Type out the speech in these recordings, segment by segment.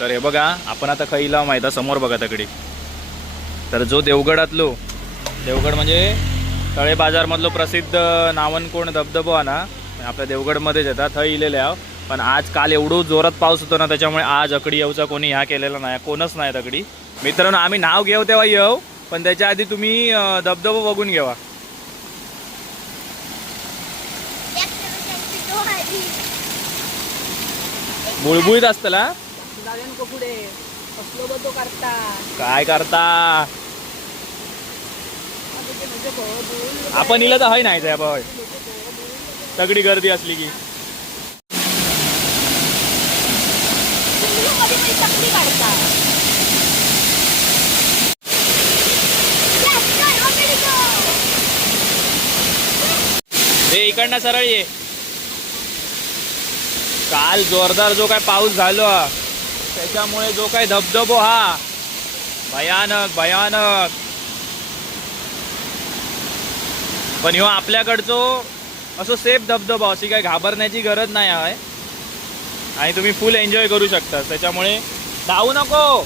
तर हे बघा आपण आता खैला माहिती आहे समोर बघा तगडी. तर जो देवगडातलो देवगड म्हणजे तळे बाजारमधलो प्रसिद्ध नावनकोण धबधबो हा ना आपल्या देवगडमध्येच येतात थंय इलेले आहो. पण आज काल एवढं जोरात पाऊस होतो ना त्याच्यामुळे आज अकडी येऊचा कोणी ह्या केलेला नाही कोणच नाही अकडी. मित्रांनो आम्ही नाव घेऊ तेव्हा येऊ पण त्याच्या आधी तुम्ही धबधबो बघून घेवा. बुळबुळीत असतला काय करता आपण इला तर हय नाही जाय सगळी गर्दी असली की. हे इकडनं सरळ ये. काल जोरदार जो काय पाऊस झाला त्याच्यामुळे जो काय धबधबो हा भयानक भयानक. पण ह्यो आपल्याकडचो असो सेफ धबधबा अशी काही घाबरण्याची गरज नाही आहे आणि तुम्ही फुल एन्जॉय करू शकता. त्याच्यामुळे धावू नको.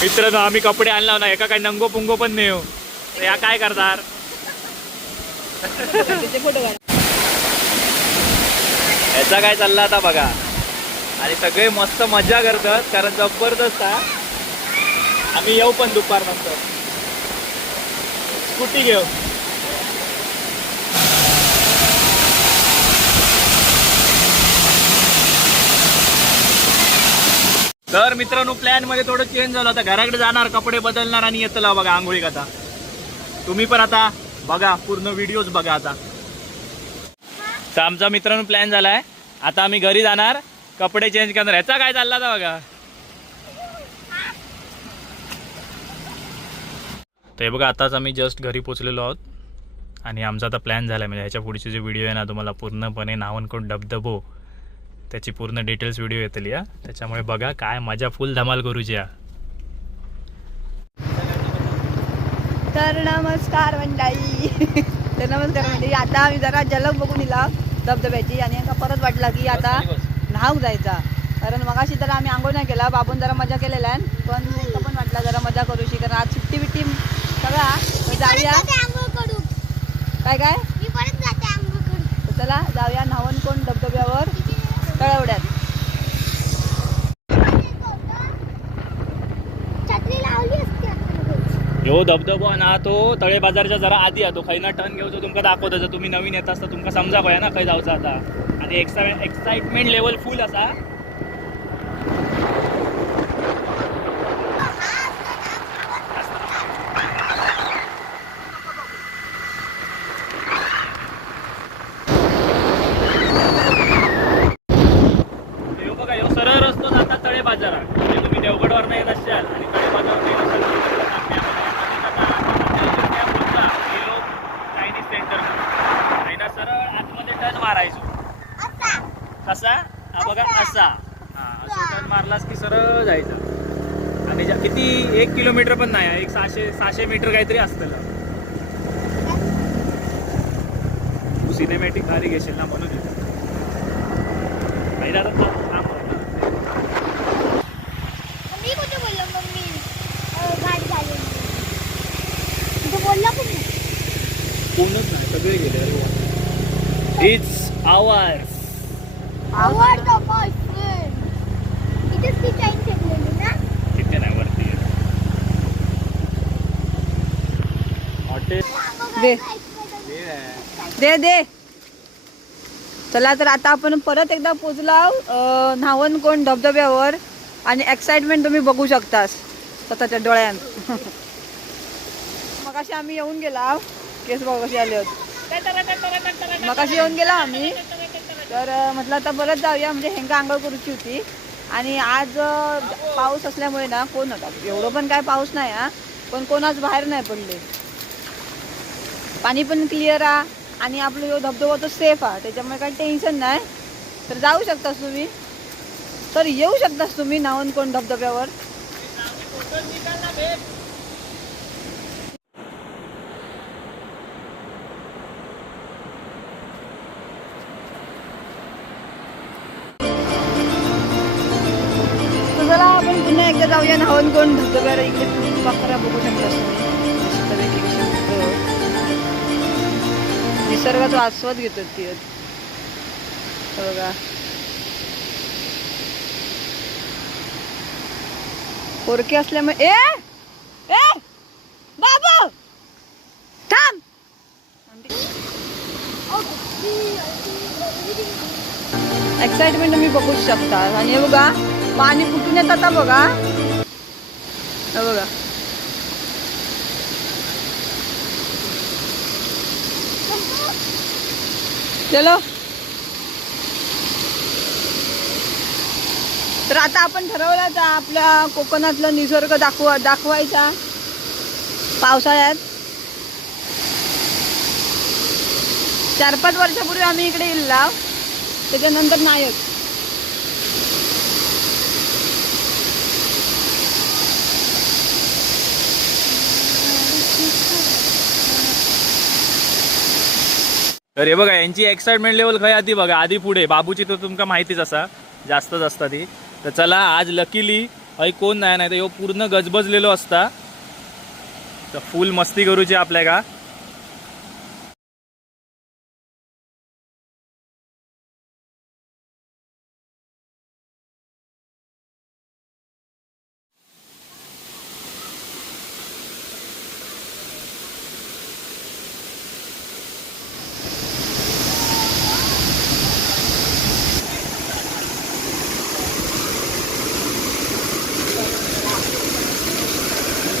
मित्रांनो आम्ही कपडे आणला ना एका काय नंगो पुंगो पण नाही हो या काय करणार. याचा काय चालला आता बघा आणि सगळे मस्त मजा करतात कारण जबरदस्त आहे. आम्ही येऊ पण दुपार नंतर स्कूटी घेऊ. तर मित्रांनो प्लॅन मध्ये थोडं चेंज झालं. आता घराकडे जाणार कपडे बदलणार आणि येतला बघा आंघोळी कथा. तुम्ही पण आता बघा पूर्ण व्हिडिओज बघा आता. तर आमचा मित्रांनो प्लॅन झालाय आता आम्ही घरी जाणार कपडे चेंज करणार. ह्याचा काय चालला आता बघा. ते बघा आताच आम्ही जस्ट घरी पोचलेलो आहोत आणि आमचा आता प्लॅन झाला म्हणजे ह्याच्या पुढचे जे व्हिडिओ आहे ना तुम्हाला पूर्णपणे नावनकोट धबधबो त्याची पूर्ण डिटेल्स व्हिडिओ येतील या. त्याच्यामुळे बघा काय मजा फुल धमाल करूची या. तर नमस्कार मंडळी. तर नमस्कार मंडळी. आता आम्ही जरा झलक बघून दिला धबधब्याची आणि परत वाटला की आता न्हाऊक जायचा. कारण मगाशी तर आम्ही आंघोळ नाही केला बाबून जरा मजा केलेला आहे पण नेमकं पण वाटला जरा मजा करूशी कारण आज सुट्टी बिट्टी सगळा जाऊया काय काय चला जाऊया नावनकोण धबधब्यावर तळवड्यात. ह्यो धबधबो ना तो तळे बाजारच्या जरा आधी आहे. तो खैना टर्न घेऊ तुमका दाखवतो. जर तुम्ही नवीन येत असता तुमका समजा पाहिजे ना खै जाऊचा आता. आणि एक्साइटमेंट लेवल फुल असा. ह्यो बघा ह्यो सरळ रस्तो जाता तळे बाजारात. म्हणजे तुम्ही देवगडवर येत असाल आणि तळे बाजारावर येत असाल चायनीज सेंटर ना सरळ आतमध्ये टर्न मारायचो कसा हा बघा असा हा असं टर्न मारलास की सरळ जायचा. आणि किती 1 किलोमीटर पण नाही एक 600 मीटर काहीतरी असतं. तू सिनेमॅटिक भारी घेशील ना म्हणून कोणच नाही सगळे गेले. इट्स आवर्स किती नाही वरती दे दे. चला तर आता आपण परत एकदा पोचला नावनकोण धबधब्यावर आणि एक्साइटमेंट तुम्ही बघू शकता स्वतःच्या डोळ्यात. मगाशी आम्ही येऊन गेला केस बघा कशी आले होते. मगाशी येऊन गेला आम्ही तर म्हटलं आता परत जाऊया म्हणजे हेंगा आंघोळ करूची होती. आणि आज पाऊस असल्यामुळे ना कोण होता एवढं पण काय पाऊस नाही हा पण कोण आज बाहेर नाही पडले. पाणी पण क्लिअर आहे आणि आपलं जो धबधबा तो सेफ आहे त्याच्यामुळे काही टेन्शन नाही. तर जाऊ शकता तुम्ही तर येऊ शकतास तुम्ही नावनकोंड धबधब्यावर. तर चला आपण पुन्हा एकदा जाऊया नावनकोंड धबधब्यावर. इकडे बकरा बघू शकतास तुम्ही मस्तपैकी. निसर्गाचा आस्वाद घेतात ती बघा. पोरके असल्यामुळे ए ए बाबू थांब. एक्साइटमेंट तुम्ही बघू शकता. आणि हे बघा पाणी फुटून येत आता बघा. हे बघा चलो. तर आता आपण ठरवलं तर आपल्या कोकणातलं निसर्ग दाखवायचा पावसाळ्यात. 4-5 वर्षापूर्वी आम्ही इकडे गेलेलो, त्याच्यानंतर नाहीच. तर हे बघा यांची एक्साइटमेंट लेवल खय आधी बघा. आधी पुढे बाबूची तर तुमका माहितीच असा जास्तच असता ती. तर चला आज लकीली अय कोण नाही तर ह्यो पूर्ण गजबजलेलो असता. तर फुल मस्ती करूची आपल्या का.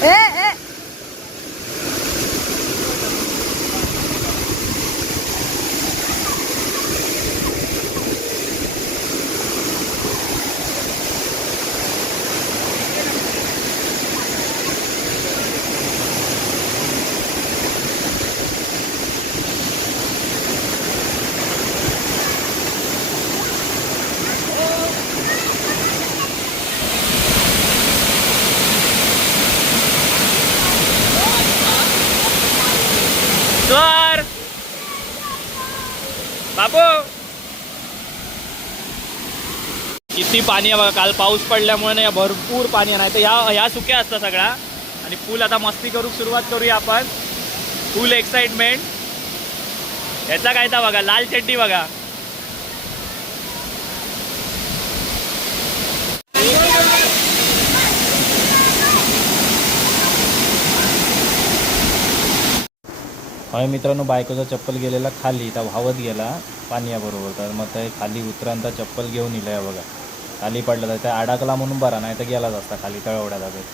ए ए सर बाबू किती पाणी आहे बघा. काल पाऊस पडल्यामुळे ना भरपूर पाणी आहे. नाही तर ह्या सुक्या असतात सगळा. आणि फुल आता मस्ती करू सुरुवात करूया आपण. फुल एक्साइटमेंट. याचा काय तर बघा लाल चड्डी बघा. होय मित्रांनो, बायकोचा चप्पल गेलेला खाली तर वाहवत गेला पाण्याबरोबर. तर मग ते खाली उतरांता चप्पल घेऊन इलंय बघा. खाली पडलं तर त्या अडकला म्हणून बरा, नाही तर गेलाच असता खाली तळवड्या जागे.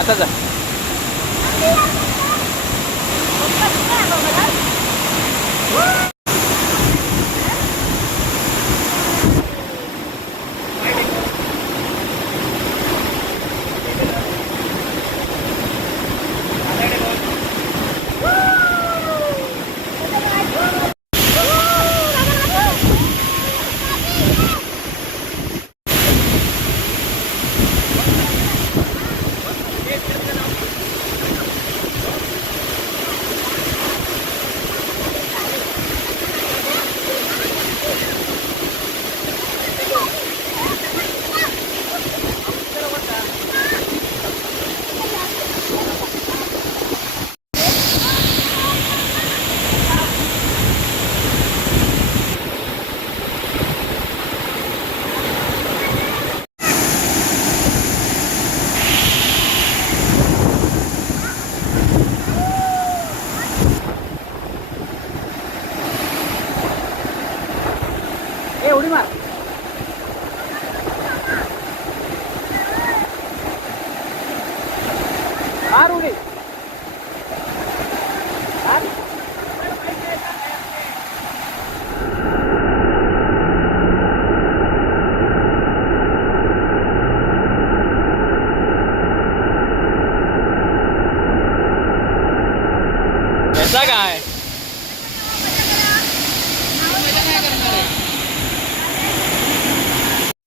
आता जा. याचा काय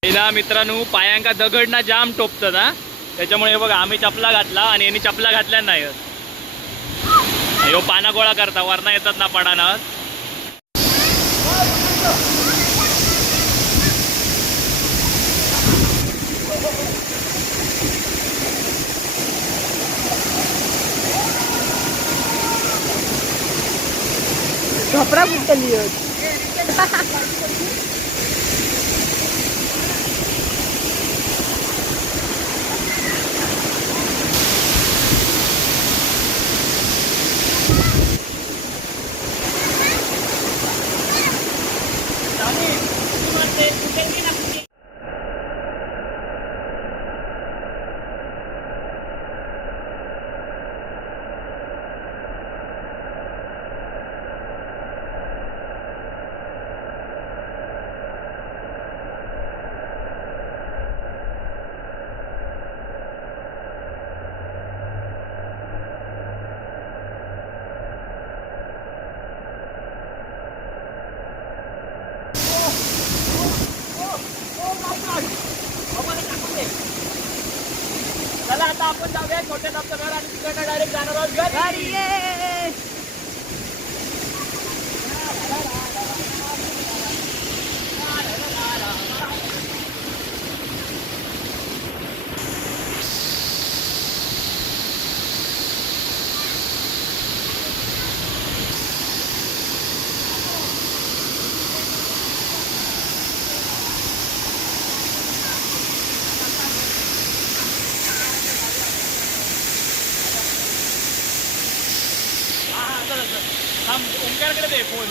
पहिला मित्रांनो पायांका दगड ना जाम टोपतात हा. त्याच्यामुळे बघा आम्ही चपला घातला आणि यांनी चपला घातल्या नाही. ह्यो पाना गोळा करता वरना येतात ना पडाना. घपरा फुटली होत. चला आता आपण जाऊया छोट्या धबधब्यावर आणि तिकडनं डायरेक्ट जाणार आहोत गाडी ये. ओंकारकडे दे फोन.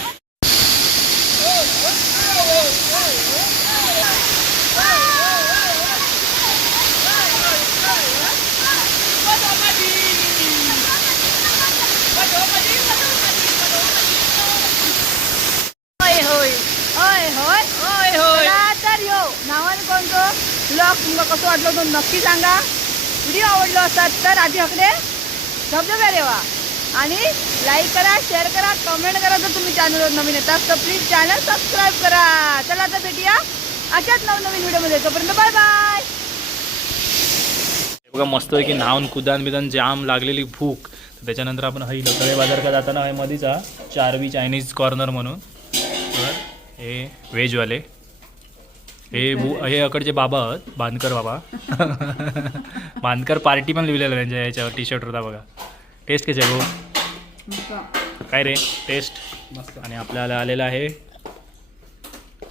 तर यो नावाने कोणतो ब्लॉग तुमका कसं वाटलं तो नक्की सांगा. व्हिडिओ आवडलो असतात तर आधी हकडे धबधब्यावर येवा आणि लाईक करा, शेअर करा, कमेंट करा. जर तुम्ही चॅनलवर नवीन येतात तर प्लीज चॅनल सबस्क्राईब करा. चला आता भेटूया अशाच नवनवीन व्हिडिओमध्ये. तोपर्यंत बाय बाय. बघा मस्त आहे की नाहून कुदान बिदान जाम लागलेली भूक. तर त्याच्यानंतर आपण हई लोकळे बाजार का जाताना आहे मधीचा चारवी चायनीज कॉर्नर म्हणून. तर हे व्हेजवाले हे अकडचे बाबा आहेत बांधकर बाबा. बांधकर पार्टी पण लिहिलेलं त्यांच्या याच्यावर टी शर्ट होता बघा. टेस्ट कसे आहे भाऊ काय रे टेस्ट. आणि आपल्याला आलेला आहे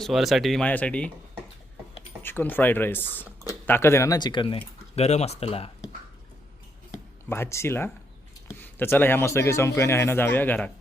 स्वरसाठी माझ्यासाठी चिकन फ्राईड राईस. ताकद येणार ना चिकनने गरम असतला भाजीला. तर चला ह्या मस्त की संपून आहे ना जाऊया घरात.